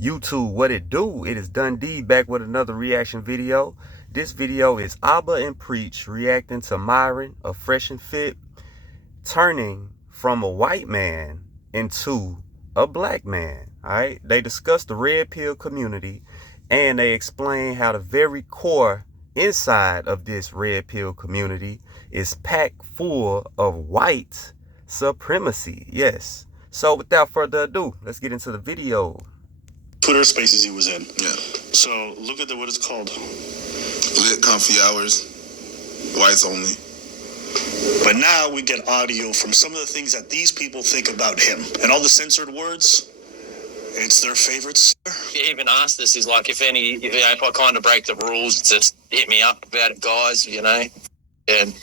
YouTube, what it do? It is Dundee back with another reaction video. This video is Aba&Preach reacting to Myron of Fresh&FIT turning from a white man into a black man. Alright, they discuss the red pill community and they explain how the very core inside of this red pill community is packed full of white supremacy. Yes. So without further ado, let's get into the video. Twitter spaces he was in. Yeah. So look at what it's called. Lit comfy hours. Whites only. But now we get audio from some of the things that these people think about him. And all the censored words, it's their favorites. He even asked us, is like, if I kind of break the rules, just hit me up about it, guys, you know? And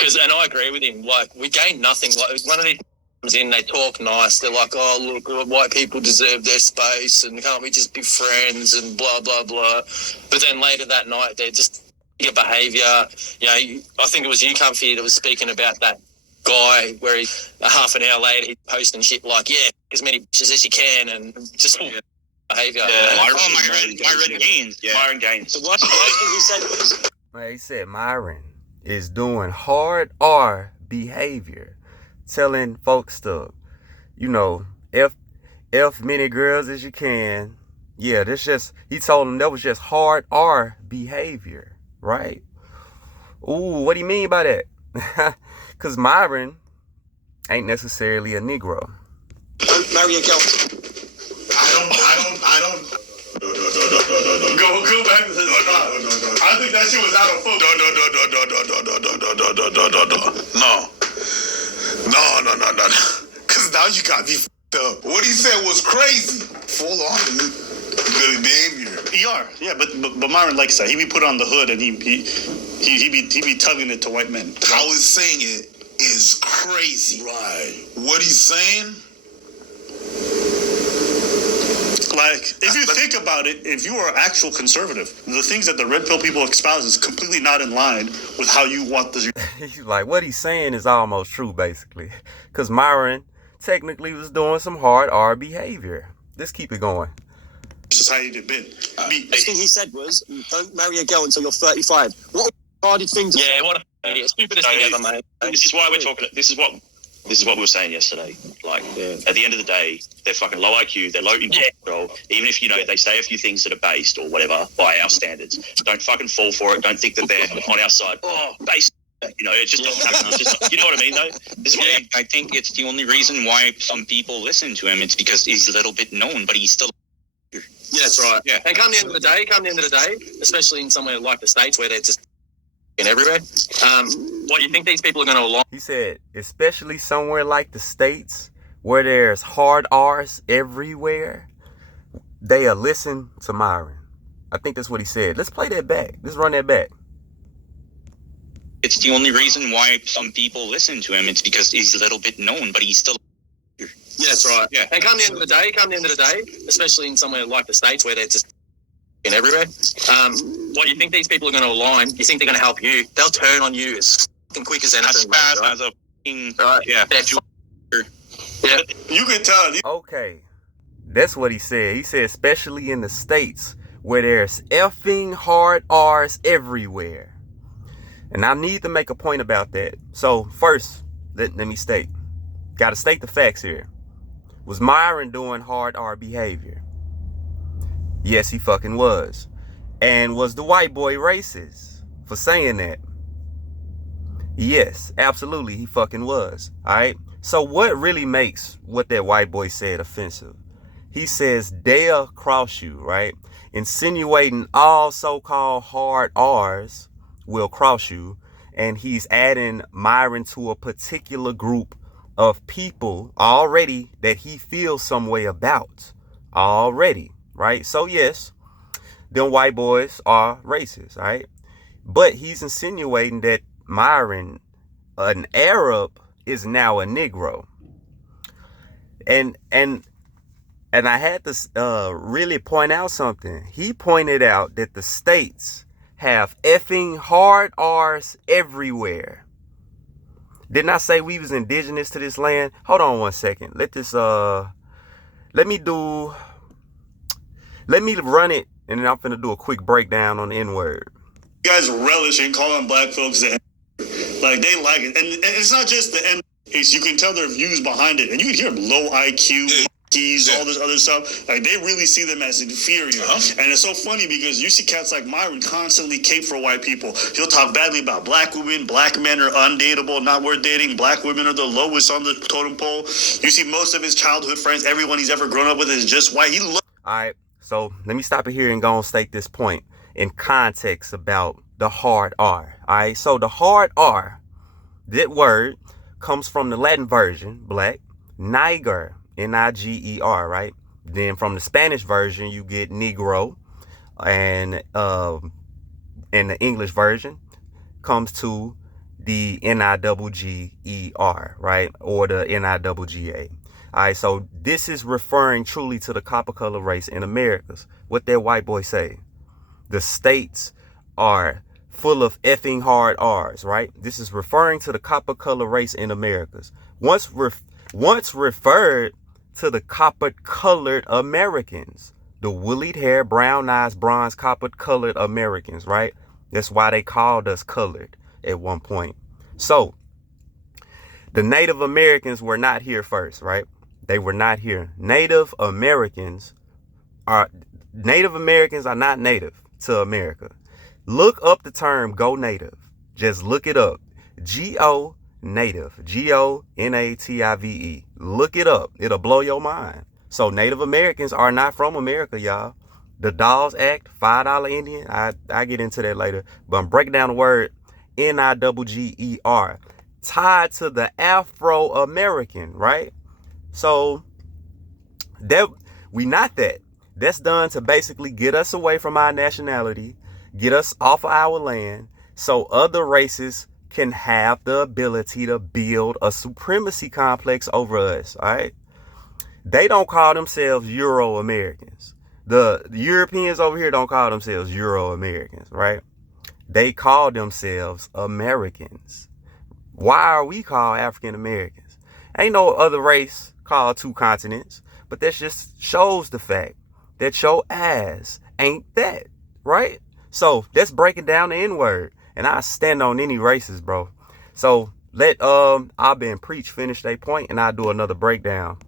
I agree with him. Like, we gain nothing. Like, one of these comes in, they talk nice. They're like, oh, look, white people deserve their space and can't we just be friends and blah, blah, blah. But then later that night, they're just your behaviour. You know, I think it was you, Comfy, that was speaking about that guy where he, half an hour later, he's posting shit like, yeah, as many bitches as you can, and just behaviour. Yeah. Myron Gaines. Yeah. Myron Gaines. So what he said was... He said Myron is doing hard R behavior, telling folks to, you know, F many girls as you can. Yeah, he told them that was just hard R behavior, right? Ooh, what do you mean by that? Because Myron ain't necessarily a Negro. Don't marry a girl. I don't. Go back to the spot. I think that shit was out of focus. No. Because now you got me f***ed up. What he said was crazy. Full on good behavior. Yeah, but Myron likes that. He be put on the hood and he be tugging it to white men. How he's saying it is crazy. Right. What he's saying. Like, if you think about it, if you are an actual conservative, the things that the red pill people espouse is completely not in line with how you want this. He's like, what he's saying is almost true, basically. Because Myron technically was doing some hard R behavior. Let's keep it going. Society to bid. The thing he said was, don't marry a girl until you're 35. What a retarded thing to say. Yeah, what a idiot. Stupidest thing ever, mate. This is why we're talking. This is what we were saying yesterday. Like, at the end of the day, they're fucking low IQ, they're low in control. Even if, you know, they say a few things that are based or whatever by our standards, don't fucking fall for it. Don't think that they're on our side. Oh, based. You know, it just doesn't happen. You know what I mean, though? This is what I think it's the only reason why some people listen to him. It's because he's a little bit known, but he's still... Yeah, that's right. Yeah. And come the end of the day, especially in somewhere like the States where they're just in everywhere, what do you think these people are going to align? He said, especially somewhere like the States where there's hard R's everywhere, they'll listen to Myron. I think that's what he said. Let's play that back. Let's run that back. It's the only reason why some people listen to him. It's because he's a little bit known, but he's still... Yeah, that's right. Yeah. And come the end of the day, especially in somewhere like the States where they're just in everywhere, what do you think these people are going to align? You think they're going to help you? They'll turn on you as quick as anything. as a right? Yeah. Yeah. You can tell. Okay. That's what he said. He said, especially in the States where there's effing hard R's everywhere. And I need to make a point about that. So first, let me state. Got to state the facts here. Was Myron doing hard R behavior? Yes, he fucking was. And was the white boy racist for saying that? Yes, absolutely, he fucking was. All right. So what really makes what that white boy said offensive? He says they'll cross you, right? Insinuating all so-called hard R's will cross you. And he's adding Myron to a particular group of people already that he feels some way about already, right? So yes, them white boys are racist, right? But he's insinuating that Myron, an Arab, is now a Negro. And I had to really point out something. He pointed out that the states have effing hard R's everywhere. Didn't I say we was indigenous to this land? Hold on one second. Let me do let me run it, and then I'm finna do a quick breakdown on the N-word. You guys relish in calling black folks the N. Like, they like it. And it's not just the N. You can tell their views behind it. And you can hear low IQ, keys, all this other stuff. Like, they really see them as inferior. And it's so funny because you see cats like Myron constantly cape for white people. He'll talk badly about black women. Black men are undateable, not worth dating. Black women are the lowest on the totem pole. You see most of his childhood friends, everyone he's ever grown up with is just white. All right, so let me stop it here and go and state this point in context about the hard R. All right, so the hard R, that word comes from the Latin version, black, niger, Niger, right? Then from the Spanish version, you get negro, and in the English version comes to the Niger, right? Or the Niga. All right, so this is referring truly to the copper color race in Americas. What that white boy say? The states are full of effing hard R's, right? This is referring to the copper color race in Americas. Once referred to the copper-colored Americans, the woollied hair, brown eyes, bronze, copper-colored Americans, right? That's why they called us colored at one point. So, the Native Americans were not here first, right? They were not here. Native Americans are not native to America. Look up the term Go Native. Just look it up. G-O Native, G-O-N-A-T-I-V-E. Look it up. It'll blow your mind. So Native Americans are not from America, y'all. The Dawes Act, $5 Indian. I get into that later. But I'm breaking down the word Niger, tied to the Afro-American, right? So that we not that. That's done to basically get us away from our nationality, get us off of our land, so other races can have the ability to build a supremacy complex over us, all right? They don't call themselves Euro-Americans. The Europeans over here don't call themselves Euro-Americans, right? They call themselves Americans. Why are we called African-Americans? Ain't no other race called two continents, but that just shows the fact that your ass ain't that, right? So that's breaking down the N-word. And I stand on any races, bro. So let Aba&Preach finish their point, and I'll do another breakdown.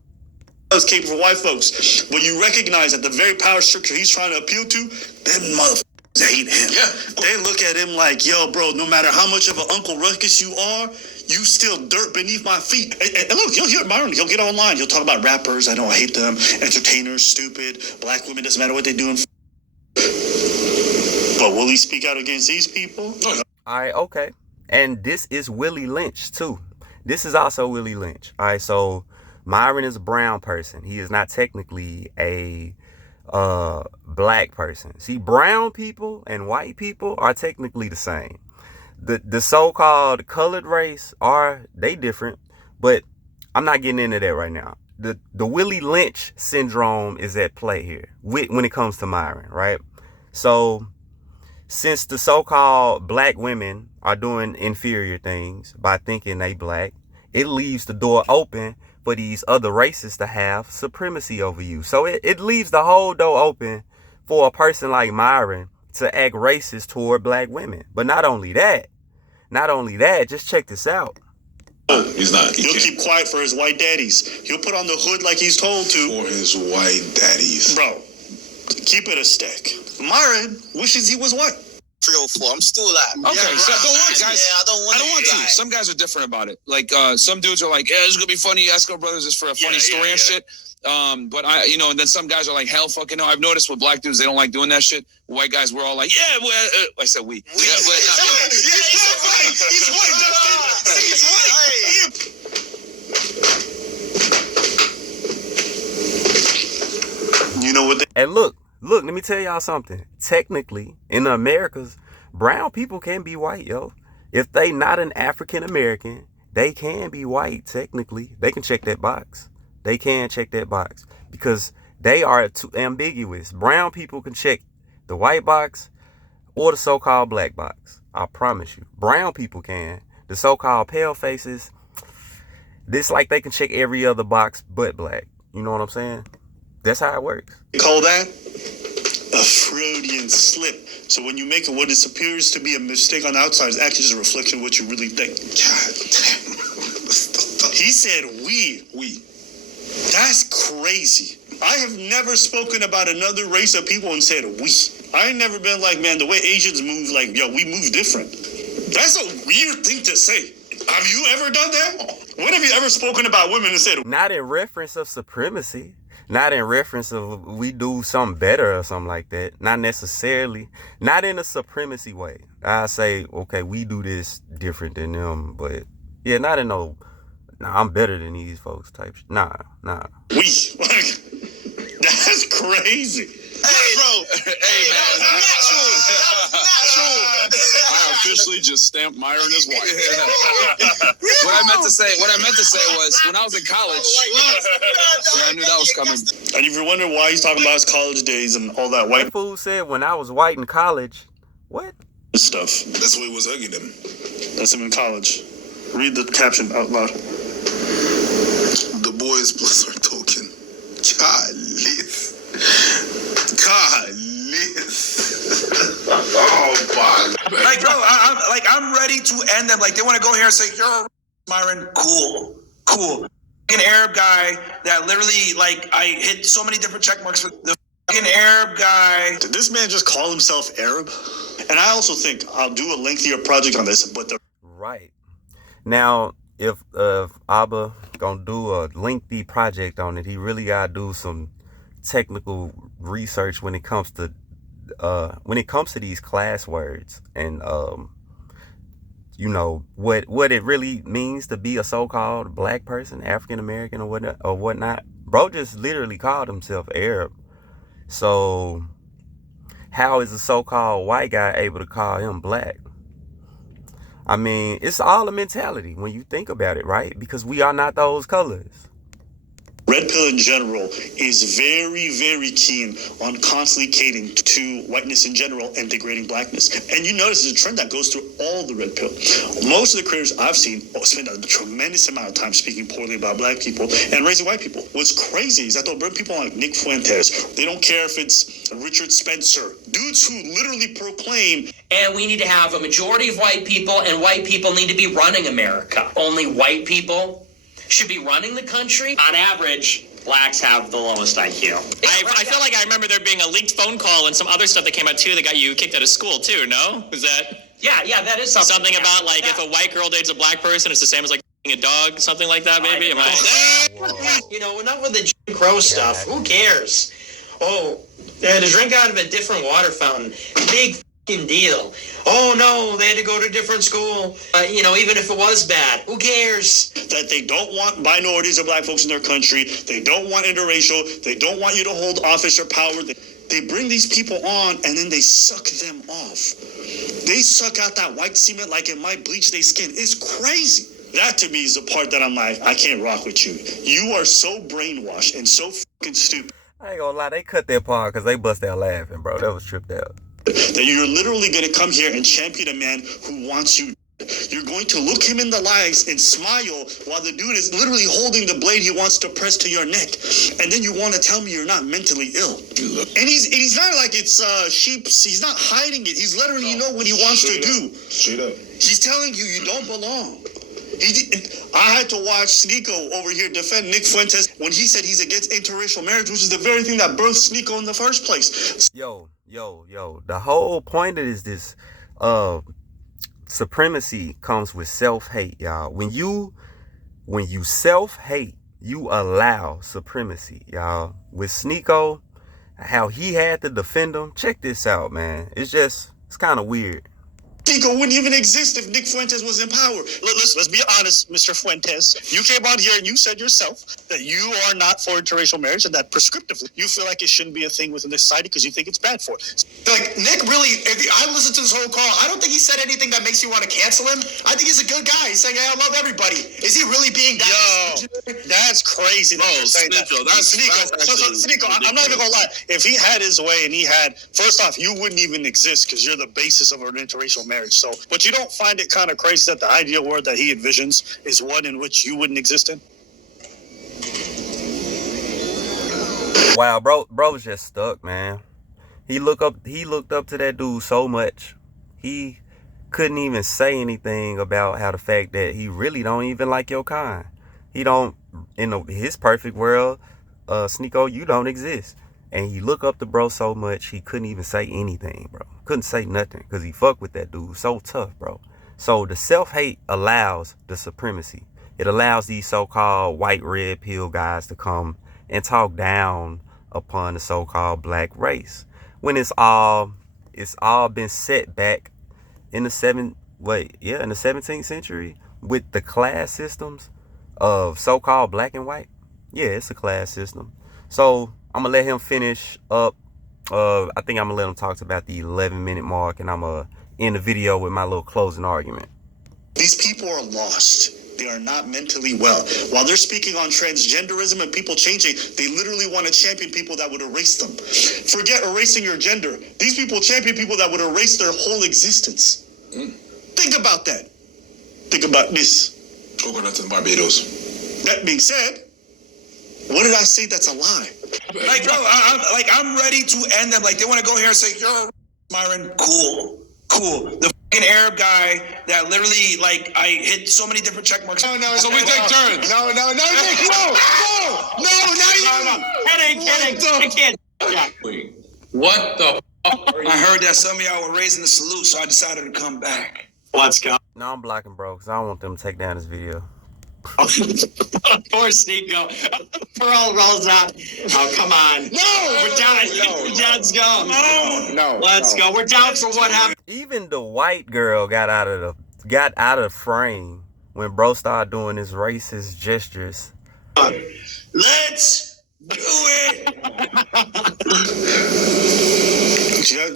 Us came for white folks. When you recognize that the very power structure he's trying to appeal to, them motherfuckers hate him. Yeah. They look at him like, yo, bro, no matter how much of an Uncle Ruckus you are, you still dirt beneath my feet. And look, you'll hear Myron. He'll get online. He'll talk about rappers. I don't hate them. Entertainers, stupid. Black women, doesn't matter what they're doing. But will he speak out against these people? No. All right, okay. And this is Willie Lynch, too. This is also Willie Lynch. All right, so Myron is a brown person. He is not technically a black person. See, brown people and white people are technically the same. The so-called colored race they different, but I'm not getting into that right now. The Willie Lynch syndrome is at play here when it comes to Myron, right? So since the so-called black women are doing inferior things by thinking they black, it leaves the door open for these other races to have supremacy over you. So it leaves the whole door open for a person like Myron to act racist toward black women. But not only that, just check this out. He's not. He'll keep quiet for his white daddies. He'll put on the hood like he's told to. For his white daddies. Bro, keep it a stick. Myron wishes he was white. 304. I'm still alive. Okay, yeah, so don't want guys. Yeah, I don't want to. Some guys are different about it. Like some dudes are like, yeah, this is gonna be funny. Esco Brothers is for a funny story and shit. But and then some guys are like, hell fucking no. I've noticed with black dudes, they don't like doing that shit. White guys, we're all like, yeah, well, I said we. Yeah, he's white. He's white, Justin. He's white. You know what? And look, let me tell y'all something. Technically, in the Americas, brown people can be white, yo. If they not an African American, they can be white, technically. They can check that box. They can check that box because they are too ambiguous. Brown people can check the white box or the so-called black box. I promise you. Brown people can. The so-called pale faces, this like they can check every other box but black. You know what I'm saying? That's how it works. You call that a Freudian slip. So when you make what appears to be a mistake on the outside, it's actually just a reflection of what you really think. God damn. He said we. That's crazy. I have never spoken about another race of people and said we. I ain't never been like, man, the way Asians move, like, yo, we move different. That's a weird thing to say. Have you ever done that? When have you ever spoken about women and said... Not in reference of supremacy. Not in reference of we do something better or something like that. Not necessarily. Not in a supremacy way. I say, okay, we do this different than them. But, yeah, not in no... Nah, I'm better than these folks type shit. Nah. We. Like, that's crazy. Hey, bro. Hey, man. Natural. I officially just stamped Myron as white. What I meant to say was when I was in college, I knew that was coming. And if you're wondering why he's talking about his college days and all that white That fool said when I was white in college. What? stuff. That's what he was hugging them. That's him in college. Read the caption out loud. The boys plus our token. Oh my. Like, bro, I'm ready to end them. Like, they want to go here and say, "You're Myron, cool." An Arab guy that literally, like, I hit so many different check marks for the fucking Arab guy. Did this man just call himself Arab? And I also think I'll do a lengthier project on this, but the Right. Now, if Aba gonna do a lengthy project on it, he really gotta do some technical research when it comes to these class words and you know what it really means to be a so-called black person, African American or whatnot. Bro just literally called himself Arab. So how is a so-called white guy able to call him black? I mean, it's all a mentality when you think about it, right? Because we are not those colors. red pill in general is very, very keen on constantly catering to whiteness in general and degrading blackness. And you notice it's a trend that goes through all the red pill. Most of the creators I've seen spend a tremendous amount of time speaking poorly about black people and raising white people. What's crazy is that they'll bring people like Nick Fuentes. They don't care if it's Richard Spencer. Dudes who literally proclaim, and we need to have a majority of white people, and white people need to be running America. Only white people should be running the country. On average, blacks have the lowest IQ. I feel like I remember there being a leaked phone call and some other stuff that came out too that got you kicked out of school too, no? Was that? Yeah, that is something. Something about like if a white girl dates a black person, it's the same as like a dog, something like that maybe? Am I? You know, enough with the Jim Crow stuff. Who cares? Oh, they had to drink out of a different water fountain. Big fucking deal. Oh no, they had to go to a different school. You know, even if it was bad, who cares? that they don't want minorities or black folks in their country. They don't want interracial. They don't want you to hold office or power. They bring these people on and then they suck them off. They suck out that white semen like it might bleach their skin. It's crazy. That to me is the part that I'm like, I can't rock with you. You are so brainwashed and so fucking stupid. I ain't gonna lie, they cut that part because they bust out laughing, bro. That was tripped out. That you're literally going to come here and champion a man who wants you. You're going to look him in the eyes and smile while the dude is literally holding the blade he wants to press to your neck. And then you want to tell me you're not mentally ill. And he's not like it's sheeps. He's not hiding it. He's letting you know what he wants to do. Straight up. He's telling you you don't belong. I had to watch Sneeko over here defend Nick Fuentes when he said he's against interracial marriage, which is the very thing that birthed Sneeko in the first place. Yo. The whole point of this supremacy comes with self-hate, y'all. When you self-hate, you allow supremacy, y'all. With Sneeko, how he had to defend him. Check this out, man. It's kind of weird. Sneeko wouldn't even exist if Nick Fuentes was in power. Let's be honest, Mr. Fuentes. You came on here and you said yourself that you are not for interracial marriage and that prescriptively you feel like it shouldn't be a thing within the society because you think it's bad for it. Like, Nick really, I listened to this whole call. I don't think he said anything that makes you want to cancel him. I think he's a good guy. He's saying, hey, I love everybody. Is he really being that? Yo, that's crazy. Sneeko, Sneeko, I'm not even going to lie. If he had his way and he had, first off, you wouldn't even exist because you're the basis of an interracial marriage. So, but you don't find it kind of crazy that the ideal world that he envisions is one in which you wouldn't exist in? Wow, bro's just stuck, man. He looked up to that dude so much. He couldn't even say anything about how the fact that he really don't even like your kind. He don't, in his perfect world, Sneeko, you don't exist. And he looked up to bro so much, he couldn't even say anything, bro. Couldn't say nothing, because he fucked with that dude. So tough, bro. So the self-hate allows the supremacy. It allows these so-called white red pill guys to come and talk down upon the so-called black race. When it's all been set back in the 17th century with the class systems of so-called black and white. Yeah, it's a class system. So I'm gonna let him finish up. I think I'm gonna let him talk about the 11-minute mark, and I'm gonna end the video with my little closing argument. These people are lost. They are not mentally well. While they're speaking on transgenderism and people changing, they literally want to champion people that would erase them. Forget erasing your gender. These people champion people that would erase their whole existence. Think about that. Think about this. Coconuts in Barbados. That being said, what did I say that's a lie? Like, bro, I'm ready to end them. Like, they want to go here and say, you're Myron. Cool. The fucking Arab guy that literally, like, I hit so many different check marks. No, So we take turns. No, Kidding. I can't. Yeah. What the I heard that some of y'all were raising the salute, so I decided to come back. Let's go. No, I'm blocking bro, because I don't want them to take down this video. Poor Sneeko. Pearl rolls out. Oh, come on. No! We're down. Let's go. No. Let's go. We're down for what happened. Even the white girl got out of the frame when bro started doing his racist gestures. Let's do it.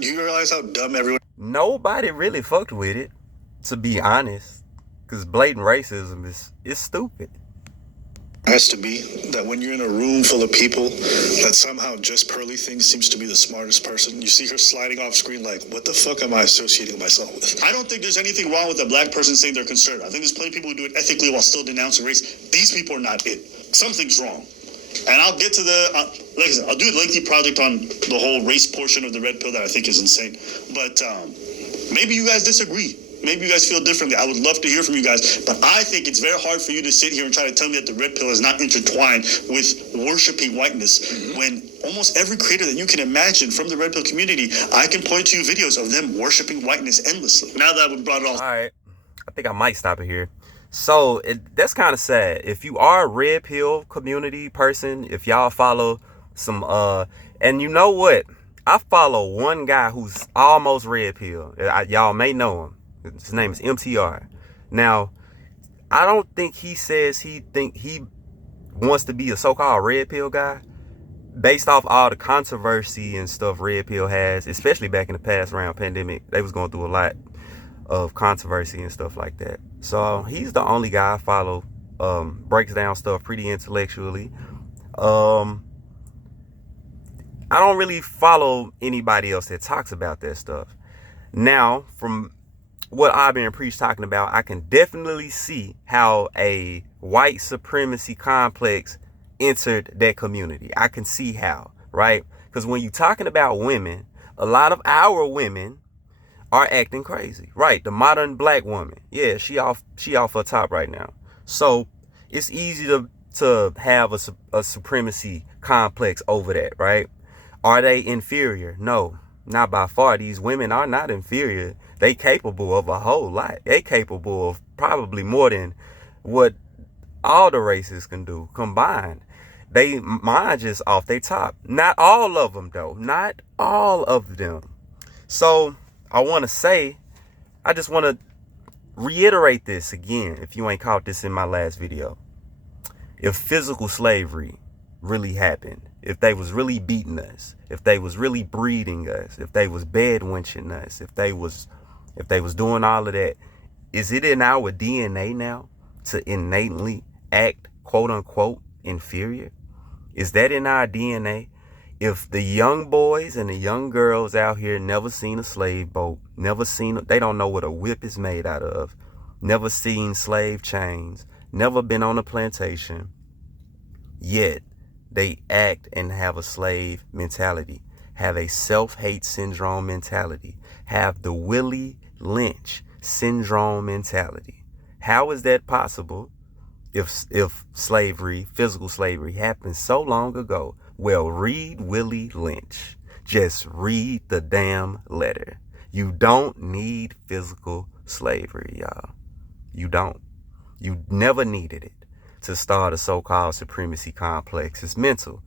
Do you realize how dumb everyone? Nobody really fucked with it, to be honest. Because blatant racism is stupid. Has to be that when you're in a room full of people that somehow just Pearly thinks seems to be the smartest person, you see her sliding off screen like, what the fuck am I associating myself with? I don't think there's anything wrong with a black person saying they're conservative. I think there's plenty of people who do it ethically while still denouncing race. These people are not it. Something's wrong. And I'll get to like I said, I'll do a lengthy project on the whole race portion of the red pill that I think is insane. But maybe you guys disagree. Maybe you guys feel differently. I would love to hear from you guys. But I think it's very hard for you to sit here and try to tell me that the red pill is not intertwined with worshiping whiteness when almost every creator that you can imagine from the red pill community, I can point to videos of them worshiping whiteness endlessly. Now that we brought it all right, I think I might stop it here. So that's kind of sad. If you are a red pill community person, if y'all follow some, and you know what? I follow one guy who's almost red pill. Y'all may know him. His name is MTR. Now, I don't think he says he wants to be a so-called red pill guy based off all the controversy and stuff red pill has, especially back in the past around pandemic. They was going through a lot of controversy and stuff like that. So he's the only guy I follow, breaks down stuff pretty intellectually. I don't really follow anybody else that talks about that stuff. Now, from what Aba&Preach talking about, I can definitely see how a white supremacy complex entered that community. I can see how, right? Because when you're talking about women, a lot of our women are acting crazy, right? The modern black woman, yeah, she off her top right now. So it's easy to have a supremacy complex over that, right? Are they inferior? No, not by far. These women are not inferior. They capable of a whole lot. They capable of probably more than what all the races can do combined. They mine just off their top. Not all of them though. Not all of them. So I want to say, I just want to reiterate this again. If you ain't caught this in my last video, if physical slavery really happened, if they was really beating us, if they was really breeding us, if they was bed winching us, if they was doing all of that, is it in our DNA now to innately act quote unquote inferior? Is that in our DNA? If the young boys and the young girls out here never seen a slave boat, they don't know what a whip is made out of, never seen slave chains, never been on a plantation, yet they act and have a slave mentality. have a self-hate syndrome mentality, have the Willie Lynch syndrome mentality. How is that possible if slavery, physical slavery, happened so long ago? Well, read Willie Lynch. Just read the damn letter. You don't need physical slavery, y'all. You don't. You never needed it to start a so-called supremacy complex. It's mental.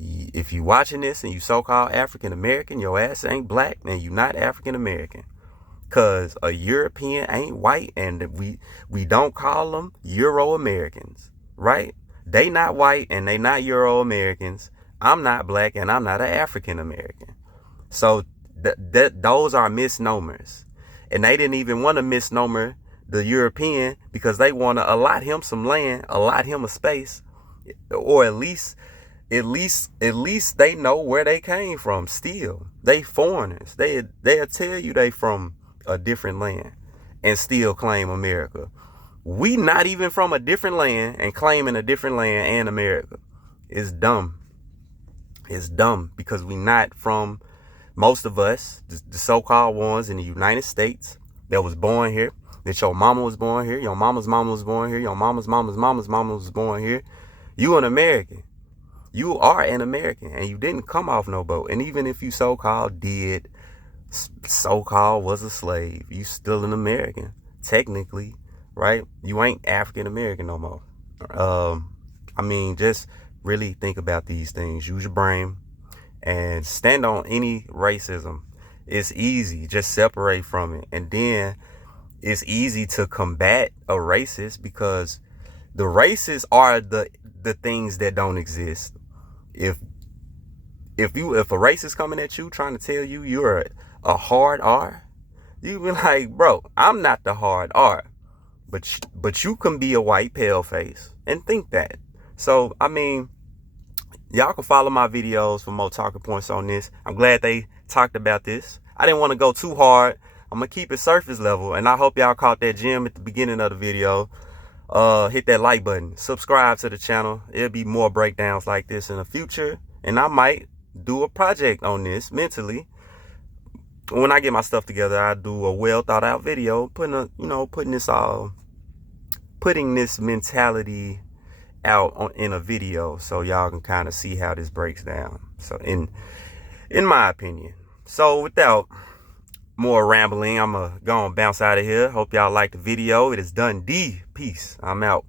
If you watching this and you so-called African American, your ass ain't black, and you not African American. Cause a European ain't white, and we don't call them Euro Americans, right? They not white and they not Euro Americans. I'm not black and I'm not an African American. So those are misnomers, and they didn't even want to misnomer the European because they want to allot him some land, allot him a space, or at least they know where they came from. Still, they foreigners. They'll tell you they from a different land and still claim America. We not even from a different land and claiming a different land and America. It's dumb. It's dumb because we not from, most of us, the so-called ones in the United States that was born here, that your mama was born here, your mama's mama was born here, your mama's mama's mama's mama was born here. You an American. You are an American, and you didn't come off no boat. And even if you so-called was a slave, you still an American, technically, right? You ain't African American no more. I mean, just really think about these things. Use your brain and stand on any racism. It's easy. Just separate from it. And then it's easy to combat a racist because the racists are the things that don't exist. If a racist coming at you trying to tell you you're a hard R, you be like, bro, I'm not the hard R, but you can be a white pale face and think that. So I mean, y'all can follow my videos for more talking points on this. I'm glad they talked about this. I didn't want to go too hard. I'm gonna keep it surface level, and I hope y'all caught that gem at the beginning of the video. Hit that like button, subscribe to the channel. It'll be more breakdowns like this in the future, and I might do a project on this mentally. When I get my stuff together, I do a well thought out video, putting this mentality out in a video so y'all can kind of see how this breaks down. So in my opinion. So without more rambling, I'm gonna go and bounce out of here. Hope y'all liked the video. It is Dundee. Peace. I'm out.